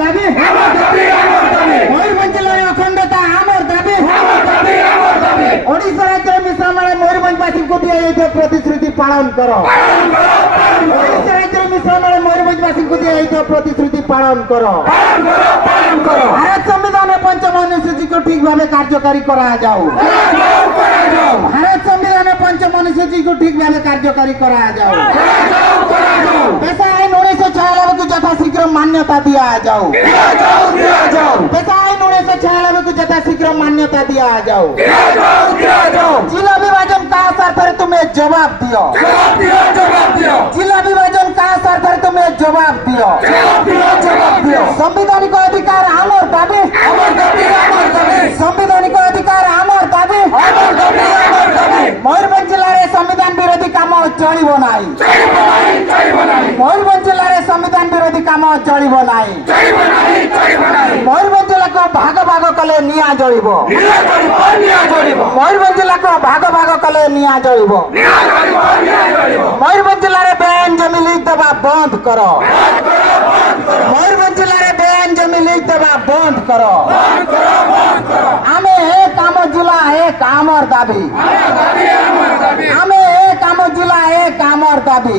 দাবি ময়ূরভঞ্জ জেলার অখণ্ডতা আমার দাবি ওড়িশা রাজ্যের মিশ্রমালে ময়ূরভঞ্জবাসীଙ୍କୁ দিଆଯାଇଥିବା ପ୍ରତିଶ୍ରୁତି ପାଳନ କର ওড়িশা রাজ্যের মিশ্রমালে ময়ূরভঞ্জবাসীଙ୍କୁ দিଆଯାଇଥିବା ପ୍ରତିଶ୍ରୁତି ପାଳନ କର ଭାରତ ସମ୍ବିଧାନରେ ପଞ୍ଚମ ଅନୁସୂଚୀକୁ ଠିକ ଭାବେ କାର୍ଯ୍ୟକାରୀ କରାଯାଉ ଭାରତ ସମ୍ବିଧାନରେ ପଞ୍ଚମ ଅନୁସୂଚୀକୁ ଠିକ ଭାବେ କାର୍ଯ୍ୟକାରୀ କରାଯାଉ পেশা আইন 1996 যথাশীঘ্র মান্যতা দিয়াযাও পেশা আইন 1996 যথাশীঘ্র মান্যতা দিয়াযাও जिला विभाजन कहा सरकार तुम्हें जवाब दियो जिला विभाजन कहा सरकार तुम्हें जवाब दियो संवैधानिक अधिकार आमर दाबी संवैधानिक अधिकार आमर दाबी मयूरभंज जिले संविधान विरोधी काम चलिब नाही मयूरभंज जिले संविधान विरोधी काम चलिब नाही मयूरभंज जिला को भाग भाग कले निया जलिब मयूरभंज जिला को भाग भाग कले निया जलिब मयूरभंज जिले बेआईन जमी लीज देवा बंद करो मयूरभंज जिले बेआईन जमी लीज देवा बंद करो आमे एक आम जिला एक आमर दाबी आमे एक आम जिला एक आमर दाबी